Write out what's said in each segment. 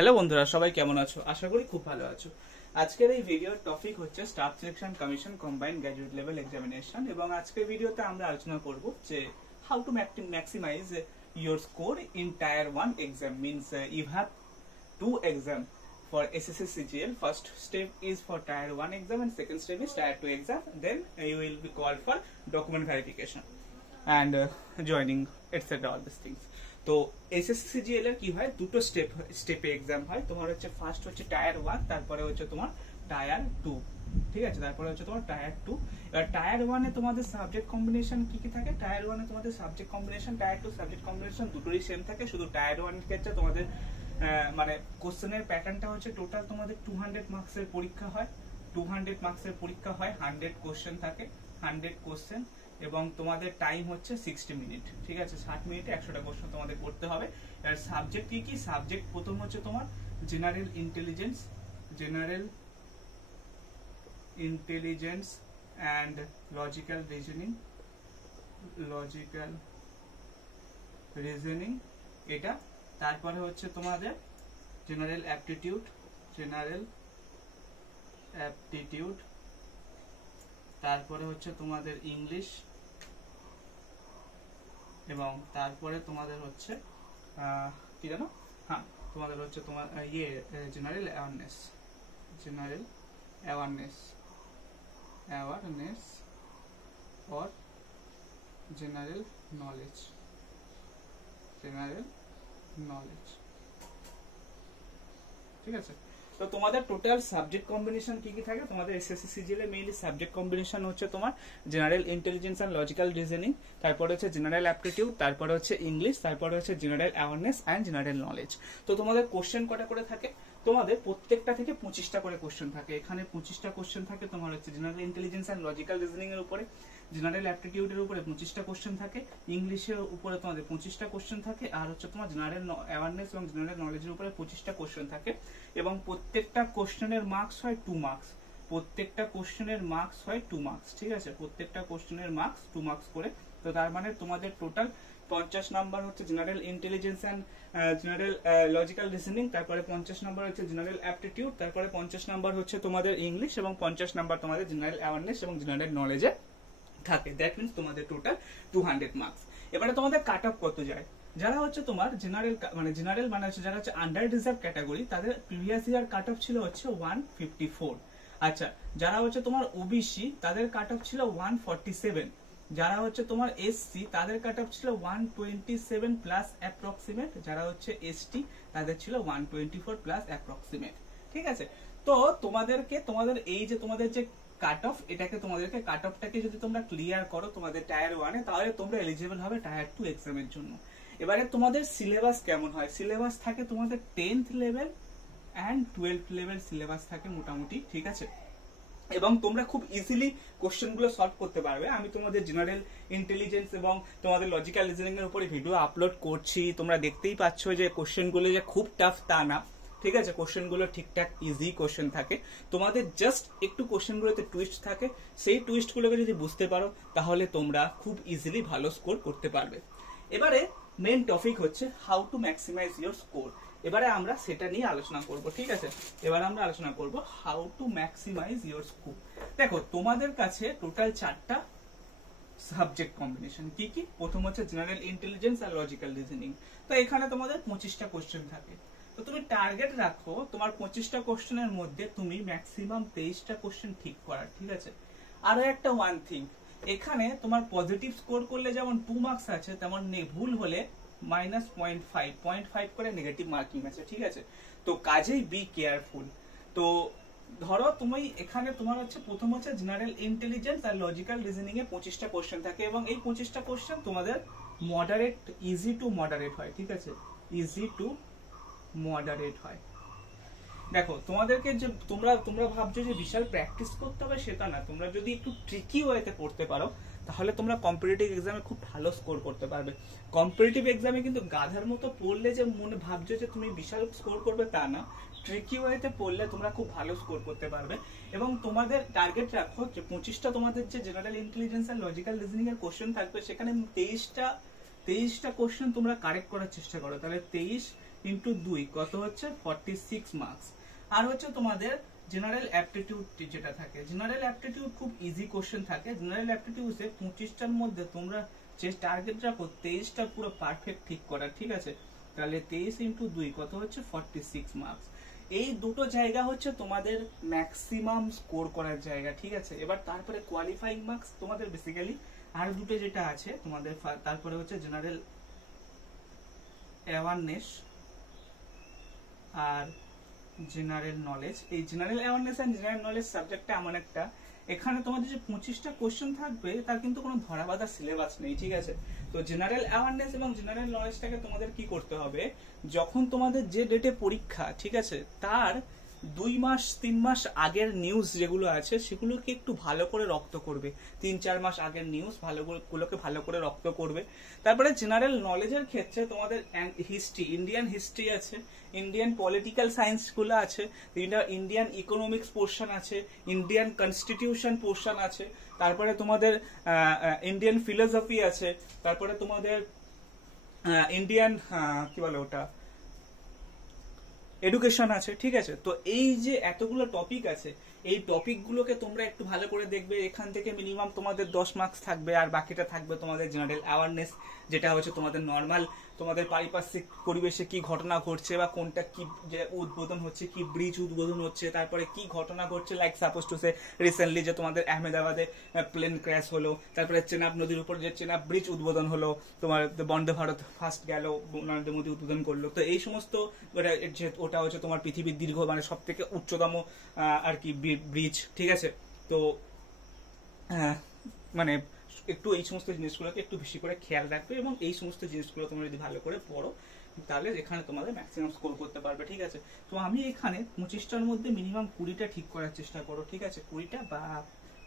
Hello বন্ধুরা, সবাই কেমন আছো? আশা করি খুব ভালো আছো। আজকের এই ভিডিওর টপিক হচ্ছে staff selection commission combined graduate level examination, এবং আজকের ভিডিওতে আমরা আলোচনা করব যে how to maximize your score in tier 1 exam. Means you have two exam for SSC CGL. First step is for tier 1 exam and second step is tier 2 exam. Then you will be called for document verification and joining etc. all these things. তো SSC CGL এর কি হয়, দুটো স্টেপে exam হয়। তোমার হচ্ছে first হচ্ছে টায়ার 1, তারপরে হচ্ছে তোমার টায়ার 2, ঠিক আছে? তারপরে হচ্ছে তোমার টায়ার 2। এবার টায়ার 1 এ তোমাদের সাবজেক্ট কম্বিনেশন কি কি থাকে? টায়ার 1 এ তোমাদের subject combination, tyre 2 subject combination দুটোই সেম থাকে। শুধু টায়ার 1 এর ক্ষেত্রে তোমাদের মানে কোশ্চেনের প্যাটার্নটা হচ্ছে টোটাল তোমাদের 200 মার্কসের পরীক্ষা হয়। 200 মার্কসের পরীক্ষা হয়, 100 কোশ্চেন থাকে, 100 কোশ্চেন, এবং তোমাদের টাইম হচ্ছে 60 মিনিট, ঠিক আছে? 60 মিনিটে 100টা কোশ্চেন তোমাদের করতে হবে। আর সাবজেক্ট কি কি? সাবজেক্ট প্রথম হচ্ছে তোমার general intelligence and logical reasoning এটা। তারপরে হচ্ছে তোমাদের জেনারেল অ্যাপটিটিউড, তারপরে হচ্ছে তোমাদের ইংলিশ, এবং তারপরে তোমাদের হচ্ছে কি জানো, হ্যাঁ তোমাদের হচ্ছে তোমার general awareness or general knowledge, ঠিক আছে? তো তোমাদের টোটাল সাবজেক্ট কম্বিনেশন কি কি থাকে? তোমাদের এসএসসি সিজিএল এর মেইনলি সাবজেক্ট কম্বিনেশন হচ্ছে তোমার general intelligence and logical reasoning, তারপরে হচ্ছে জেনারেল অ্যাপটিটিউড, তারপরে হচ্ছে ইংলিশ, তারপরে হচ্ছে general awareness and general knowledge. তো তোমাদের কোশ্চেন কটা করে থাকে? তোমাদের প্রত্যেকটা থেকে 25টা করে কোশ্চেন থাকে। এখানে 25টা কোশ্চেন থাকে তোমার হচ্ছে general intelligence and logical reasoning এর উপরে, জেনারেল অ্যাপটিটিউডের উপরে 25টা কোশ্চেন থাকে, ইংলিশের উপরে তোমাদের 25টা কোশ্চেন থাকে, আর হচ্ছে তোমার জেনারেল অ্যাওয়ারনেস এবং জেনারেল নলেজের উপরে 25টা কোশ্চেন থাকে। এবং প্রত্যেকটা কোশ্চেনের মার্কস হয় 2 মার্কস। ঠিক আছে? প্রত্যেকটা কোশ্চেনের মার্কস 2 মার্কস করে। তো তার মানে তোমাদের টোটাল 50 নাম্বার হচ্ছে general intelligence and general logical reasoning, তারপরে 50 নাম্বার হচ্ছে জেনারেল অ্যাপটিটিউড, তারপরে 50 নাম্বার হচ্ছে তোমাদের ইংলিশ, এবং 50 নাম্বার তোমাদের জেনারেল অ্যাওয়ারনেস এবং জেনারেল নলেজে থাকে। দ্যাট মিন্স তোমাদের টোটাল 200 মার্কস। এবারে তোমাদের কাট অফ কত যায়? যারা হচ্ছে তোমার জেনারেল মানে হচ্ছে যারা হচ্ছে আন্ডার রিজার্ভ ক্যাটাগরি, তাদের প্রিভিয়াস ইয়ার কাট অফ ছিল হচ্ছে 154। আচ্ছা, যারা হচ্ছে তোমার ওবিসি তাদের কাট অফ ছিল 147। যারা হচ্ছে তোমার এসসি তাদের কাট অফ ছিল 127 প্লাস অ্যাপ্রক্সিমেট। যারা হচ্ছে এসটি তাদের ছিল 124 প্লাস অ্যাপ্রক্সিমেট, ঠিক আছে? তো তোমাদের এই যে তোমাদের যে কাট অফ, তোমাদেরকে কাট অফটাকে যদি তোমরা ক্লিয়ার করো তোমাদের টায়ার 1 এ, তাহলে তোমরা এলিজিবল হবে টায়ার 2 এক্সামের জন্য। এবারে তোমাদের সিলেবাস কেমন হয়? সিলেবাস থাকে তোমাদের 10th level and 12th level syllabus থাকে মোটামুটি, ঠিক আছে? এবং তোমরা খুব ইজিলি কোশ্চেন গুলো সলভ করতে পারবে। আমি তোমাদের জেনারেল ইন্টেলিজেন্স এবং তোমাদের লজিক্যাল রিজনিং এর উপরে ভিডিও আপলোড করছি, তোমরা দেখতেই পাচ্ছ যে কোশ্চেন গুলো যে খুব টাফ তা না, ঠিক আছে? কোশ্চেন গুলো ঠিকঠাক ইজি কোশ্চেন থাকে। তোমাদের জাস্ট একটু কোশ্চেন গুলোতে টুইস্ট থাকে, সেই টুইস্ট গুলোকে যদি বুঝতে পারো তাহলে তোমরা খুব ইজিলি ভালো স্কোর করতে পারবে। এবারে মেইন টপিক হচ্ছে how to maximize your score. এবারে আমরা সেটা নিয়ে আলোচনা করব, ঠিক আছে? এবারে আমরা আলোচনা করব how to maximize your score. দেখো, তোমাদের কাছে টোটাল 4টা সাবজেক্ট কম্বিনেশন। কি কি? প্রথম হচ্ছে জেনারেল ইন্টেলিজেন্স আর লজিক্যাল রিজনিং। তো এখানে তোমাদের 25টা কোশ্চেন থাকে। তো তুমি টার্গেট রাখো তোমার 25টা কোশ্চেনের মধ্যে তুমি ম্যাক্সিমাম 23টা কোশ্চেন ঠিক করার, ঠিক আছে? আরো একটা ওয়ান থিং, এখানে তোমার পজিটিভ স্কোর করলে যেমন 2 মার্কস আছে, তেমন ভুল হলে -0.5 করে নেগেটিভ মার্কিং আছে, ঠিক আছে? তো কাজেই বি কেয়ারফুল। তো ধরো তুমি এখানে তোমার হচ্ছে প্রথম হচ্ছে জেনারেল ইন্টেলিজেন্স আর লজিক্যাল রিজনিং এ 25টা কোশ্চেন থাকে, এবং এই 25টা কোশ্চেন তোমাদের মডারেট, ইজি টু মডারেট হয়, ঠিক আছে? ইজি টু মডারেট হয়। দেখো, তোমাদেরকে যে তোমরা ভাবছো যে বিশাল প্র্যাকটিস করতে হবে, সেটা না। তোমরা যদি একটু ট্রিকি ওয়েতে পড়তে পারো তাহলে তোমরা কম্পিটিটিভ এক্সামে খুব ভালো স্কোর করতে পারবে। কম্পিটিটিভ এক্সামে কিন্তু গাধার মতো পড়লে যে মনে ভাবছো যে তুমি বিশাল স্কোর করবে তা না। ট্রিকি ওয়েতে পড়লে তোমরা খুব ভালো স্কোর করতে পারবে। এবং তোমাদের টার্গেট রাখো যে 25টা তোমাদের যে জেনারেল ইন্টেলিজেন্স আর লজিক্যাল রিজনিং এর কোশ্চেন থাকবে, সেখানে 23টা কোশ্চেন তোমরা কারেক্ট করার চেষ্টা করো। তাহলে 23 ইন্টু 2 কত হচ্ছে 46 মার্কস। আর হচ্ছে তোমাদের জেনারেল অ্যাপটিটিউড যেটা থাকে, জেনারেল অ্যাপটিটিউড খুব ইজি কোশ্চেন থাকে। জেনারেল অ্যাপটিটিউডে 25টার মধ্যে তোমরা যে টার্গেট রাখো 23টা পুরো পারফেক্ট ঠিক করা, ঠিক আছে। তাহলে 23 ইন্টু 2 কত হচ্ছে 46 মার্কস। এই দুটো জায়গা হচ্ছে তোমাদের ম্যাক্সিমাম স্কোর করার জায়গা, ঠিক আছে। এবার তারপরে কোয়ালিফাইং মার্কস তোমাদের বেসিক্যালি আর দুটো যেটা আছে তোমাদের, তারপরে হচ্ছে জেনারেল অ্যাওয়ারনেস আর জেনারেল নলেজ। এই জেনারেল অ্যাওয়ারনেস আর জেনারেল নলেজ সাবজেক্টটা এমন একটা, এখানে তোমাদের যে 25টা কোশ্চেন থাকবে তার কিন্তু কোনো ধরাবাঁধা সিলেবাস নেই, ঠিক আছে। তো জেনারেল অ্যাওয়ারনেস এবং জেনারেল নলেজটাকে তোমাদের কি করতে হবে, যখন তোমাদের যে ডেটে পরীক্ষা, ঠিক আছে, তার 2 মাস 3 মাস আগের নিউজ যেগুলো আছে সেগুলোকে একটু ভালো করে রপ্ত করবে। 3-4 মাস আগের নিউজ গুলোকে ভালো করে রপ্ত করবে। তারপরে জেনারেল নলেজের ক্ষেত্রে তোমাদের হিস্ট্রি, ইন্ডিয়ান হিস্ট্রি আছে, ইন্ডিয়ান পলিটিক্যাল সায়েন্স গুলো আছে, ইন্ডিয়ান ইকোনমিক্স পোর্শন আছে, ইন্ডিয়ান কনস্টিটিউশন পোর্শন আছে, তারপরে তোমাদের ইন্ডিয়ান ফিলোসফি আছে, তারপরে তোমাদের ইন্ডিয়ান কি বলে ওটা এডুকেশন আছে, ঠিক আছে। তো এই যে এতগুলো টপিক আছে, এই টপিক গুলোকে তোমরা একটু ভালো করে দেখবে। এখান থেকে মিনিমাম তোমাদের 10 মার্কস থাকবে, আর বাকিটা থাকবে তোমাদের জেনারেল অ্যাওয়ারনেস, যেটা হচ্ছে তোমাদের নর্মাল তোমাদের পারিপার্শ্বিক পরিবেশে কি ঘটনা ঘটছে বা কোনটা কি যে উদ্বোধন হচ্ছে, কি ব্রিজ উদ্বোধন হচ্ছে, তারপরে কি ঘটনা ঘটছে, like suppose to say recently যে তোমাদের আহমেদাবাদে প্লেন ক্র্যাশ হলো, তারপরে চেনাব নদীর উপর যে চেনাব ব্রিজ উদ্বোধন হলো, তোমার বন্দে ভারত ফার্স্ট গেল, নরেন্দ্র মোদী উদ্বোধন করলো। তো এই সমস্ত ওটা হচ্ছে তোমার পৃথিবীর দীর্ঘ মানে সব থেকে উচ্চতম আর কি ব্রিজ, ঠিক আছে। তো মানে একটু এই সমস্ত জিনিসগুলোকে একটু বেশি করে খেয়াল রাখবে, এবং এই সমস্ত জিনিসগুলো তোমরা যদি ভালো করে পড়ো তাহলে এখানে তোমাদের ম্যাক্সিমাম স্কোর করতে পারবে, ঠিক আছে। তো আমি এখানে 25টার মধ্যে মিনিমাম 20টা ঠিক করার চেষ্টা করো, ঠিক আছে। 20টা বা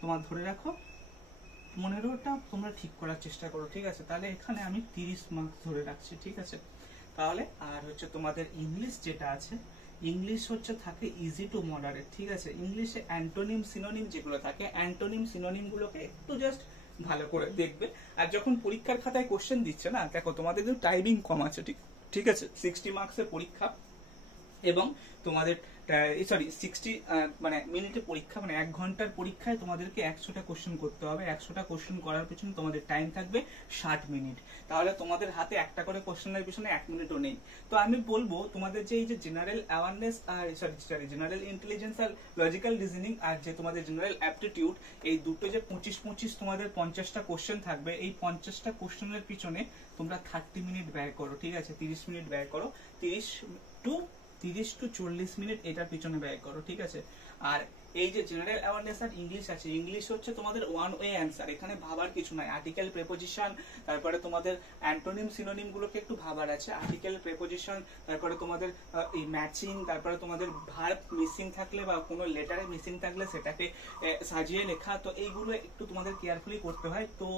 তোমার ধরে রাখো 15টা তোমরা ঠিক করার চেষ্টা করো, ঠিক আছে। তাহলে এখানে আমি 30 মার্কস ধরে রাখছি, ঠিক আছে। তাহলে আর হচ্ছে তোমাদের ইংলিশ যেটা আছে, ইংলিশ হচ্ছে থাকে ইজি টু মডারেট, ঠিক আছে। ইংলিশে অ্যান্টোনিম সিনোনিম যেগুলো থাকে, অ্যান্টোনিম সিনোনিম গুলোকে একটু জাস্ট ভালো করে দেখবে। আর যখন পরীক্ষার খাতায় কোশ্চেন দিচ্ছে না, দেখো তোমাদের কিন্তু টাইমিং কম আছে, ঠিক আছে। 60 মার্কসের পরীক্ষা, এবং তোমাদের সরি 60 মানে মিনিটে পরীক্ষা, মানে 1 ঘন্টার পরীক্ষায় তোমাদেরকে 100টা কোশ্চেন করতে হবে। 100টা কোশ্চেন করার পিছনে তোমাদের টাইম থাকবে 60 মিনিট। তাহলে তোমাদের হাতে একটা করে কোশ্চেনের পিছনে 1 মিনিটও নেই। তো আমি বলবো তোমাদের যে এই যে জেনারেল অ্যাওয়ারনেস আর সরি জেনারেল ইন্টেলিজেন্স আর লজিক্যাল রিজনিং আর যে তোমাদের জেনারেল অ্যাপটিটিউড, এই দুটো যে 25 তোমাদের 50টা কোশ্চেন থাকবে, এই 50টা কোশ্চেনের পিছনে তোমরা 30 মিনিট ব্যয় করো, ঠিক আছে। 30 মিনিট ব্যয় করো, 30 টু 40 মিনিট এটার পিছনে ব্যয় করো, ঠিক আছে। আর এই যে জেনারেল অ্যাওয়ারনেস আর ইংলিশ আছে, ইংলিশ হচ্ছে তোমাদের ওয়ান ওয়ে অ্যান্সার, এখানে ভাবার কিছু নাই। আর্টিকেল প্রেপোজিশন, তারপরে তোমাদের অ্যান্টোনিম সিনোনিম গুলোকে একটু ভাবার আছে। আর্টিকেল প্রেপোজিশন, তারপরে তোমাদের এই ম্যাচিং, তারপরে তোমাদের ভার্ব মিসিং থাকলে বা কোনো লেটারে মিসিং থাকলে সেটাকে সাজিয়ে লেখা, তো এইগুলো একটু তোমাদের কেয়ারফুলি করতে হয়। তো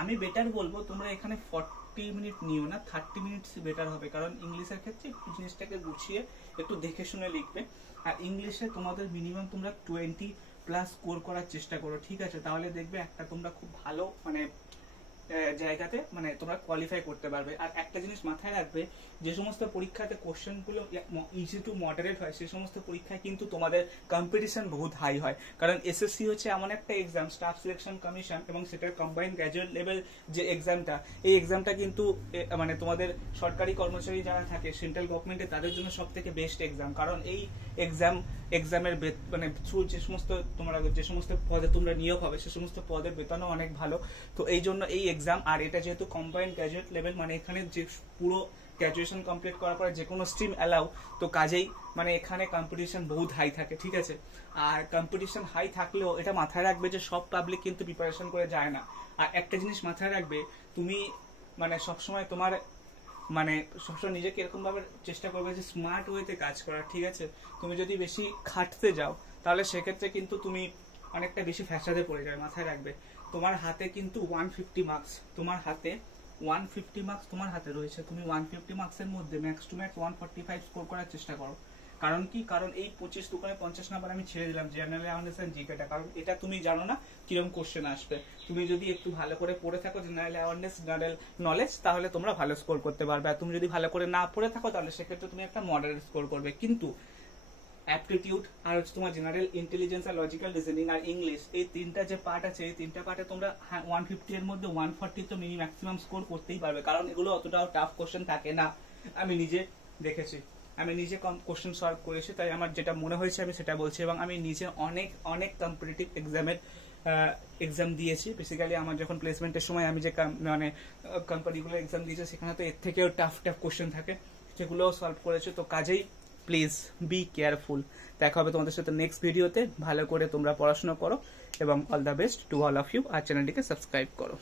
আমি বেটার বলবো তোমরা এখানে 40 মিনিট নিও না, 30 মিনিটস বেটার হবে, কারণ ইংলিশের ক্ষেত্রে একটু জিনিসটাকে গুছিয়ে একটু দেখে শুনে লিখবে। আর ইংলিশে তোমাদের মিনিমাম তোমরা 20+ স্কোর করার চেষ্টা করো, ঠিক আছে। তাহলে দেখবে একটা তোমরা খুব ভালো মানে জায়গাতে মানে তোমরা কোয়ালিফাই করতে পারবে। আর একটা জিনিস মাথায় রাখবে, যে সমস্ত পরীক্ষাতে কোশ্চেন গুলো ইজি টু মডারেট হয়, সেই সমস্ত পরীক্ষায় কিন্তু তোমাদের কম্পিটিশন বহুত হাই হয়। কারণ এসএসসি হচ্ছে এমন একটা এক্সাম, স্টাফ সিলেকশন কমিশন, এবং সেটার কম্বাইন্ড গ্র্যাজুয়েট লেভেল যে এক্সামটা, এই এক্সামটা কিন্তু মানে তোমাদের সরকারি কর্মচারী যারা থাকে সেন্ট্রাল গভর্নমেন্টে, তাদের জন্য সব থেকে বেস্ট এক্সাম। কারণ এই এক্সামের মানে থ্রু যে সমস্ত পদে তোমরা নিয়োগ হবে, সে সমস্ত পদের বেতনও অনেক ভালো। তো এই জন্য এই এক্সাম, আর এটা যেহেতু কম্বাইন্ড গ্র্যাজুয়েট লেভেল, মানে এখানে যে পুরো গ্র্যাজুয়েশন কমপ্লিট করার পরে যে কোনো স্ট্রিম অ্যালাউ, তো কাজেই মানে এখানে কম্পিটিশন বহুত হাই থাকে, ঠিক আছে। আর কম্পিটিশন হাই থাকলেও এটা মাথায় রাখবে যে সব পাবলিক কিন্তু প্রিপারেশন করে যায় না। আর একটা জিনিস মাথায় রাখবে, তুমি মানে সবসময় তোমার মানে সবসময় নিজেকে এরকম ভাবে চেষ্টা করবে যে স্মার্ট ওয়েতে কাজ করার, ঠিক আছে। তুমি যদি বেশি খাটতে যাও তাহলে সেক্ষেত্রে কিন্তু তুমি অনেকটা বেশি ফ্যাসাদে পড়ে যাবে। মাথায় রাখবে তোমার হাতে কিন্তু 150 মার্কস, তোমার হাতে 150 মার্কস তোমার হাতে রয়েছে। তুমি 150 মার্কসের মধ্যে ম্যাক্স টু ম্যাক্স 145 স্কোর করার চেষ্টা করো। কারণ কি, কারণ এই 25 দোকানে 50 নাম্বার আমি ছেড়ে দিলাম জেনারেল অ্যাওয়ারনেস এন্ড জিকেটা, কারণ এটা তুমি জানো না কিরকম কোশ্চেন আসবে। তুমি যদি একটু ভালো করে পড়ে থাকো জেনারেল অ্যাওয়ারনেস, জেনারেল নলেজ, তাহলে তোমরা ভালো স্কোর করতে পারবে। আর তুমি যদি ভালো করে না পড়ে থাকো তাহলে সেক্ষেত্রে তুমি একটা মডারেট স্কোর করবে। কিন্তু অ্যাপটিটিউড আর হচ্ছে তোমার জেনারেল ইন্টেলিজেন্স আর লজিক্যাল রিজনিং আর ইংলিশ, এই তিনটা যে পার্ট আছে, এই তিনটা পার্টে তোমরা 150 এর মধ্যে 140 তো ম্যাক্সিমাম স্কোর করতেই পারবে, কারণ এগুলো অতটাও টাফ কোশ্চেন থাকে না। আমি নিজে দেখেছি, আমি নিজে কোশ্চেন সলভ করেছি, তাই আমার যেটা মনে হয়েছে আমি সেটা বলছি। এবং আমি নিজে অনেক অনেক কম্পিটিটিভ এক্সাম দিয়েছি। বেসিক্যালি আমার যখন প্লেসমেন্টের সময় আমি যে মানে কোম্পানিগুলো এক্সাম দিয়েছি, সেখানে তো এর থেকেও টাফ কোশ্চেন থাকে, সেগুলোও সলভ করেছি। তো কাজেই প্লিজ বি কেয়ারফুল। দেখা হবে তোমাদের সাথে নেক্সট ভিডিওতে। ভালো করে তোমরা পড়াশোনা করো এবং all the best to all of you. আর চ্যানেলটিকে সাবস্ক্রাইব করো।